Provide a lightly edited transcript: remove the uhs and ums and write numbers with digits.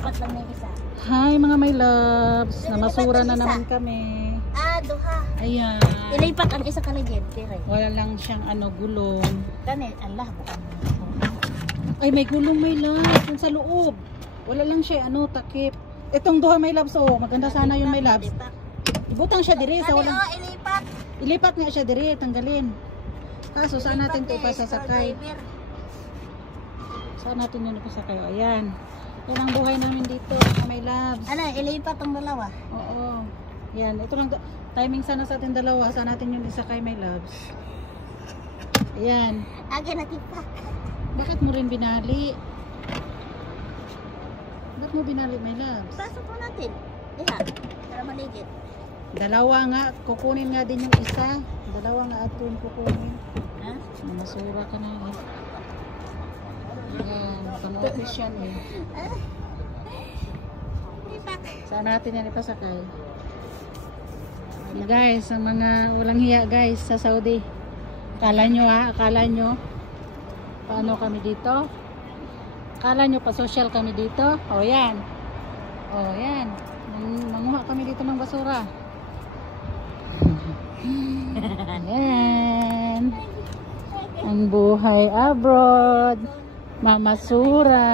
Apat lang na isa. Hi mga my loves. Namasura na naman kami. Duha. Ayan. Ilipat ang isa kaligid. Wala lang siyang gulong. Ganit, Allah. Ay, may gulong my loves. Yung sa loob. Wala lang siya, takip. Itong duha my loves, maganda sana yun my loves. Ibutang siya diri sa walang... ilipat. Ilipat nga siya diri, tanggalin. Kaso, saan natin ito ipasasakay? Saan natin yun ipasakay? Ayan. Yan ang buhay namin dito, my loves. Ilipat ang dalawa. Oo. Yan, ito lang. Timing sana sa ating dalawa. Saan natin yun isakay, my loves? Ayan. Aga na kita. Bakit mo rin binali? Bakit mo binali, my loves? Pasok mo natin. Diha. Para maligid. Dalawa nga. Kukunin nga din yung isa. Dalawa nga ato yung kukunin. Ha? Masura ka na eh. Ayan. Pang-office yan eh. Saan natin yan ipasakay? Guys, ang mga walang hiya guys sa Saudi. Akala nyo paano kami dito? Akala nyo pa social kami dito? O yan. O yan. Manguha kami dito ng basura. Ayan. Ang buhay abroad. Mamasura.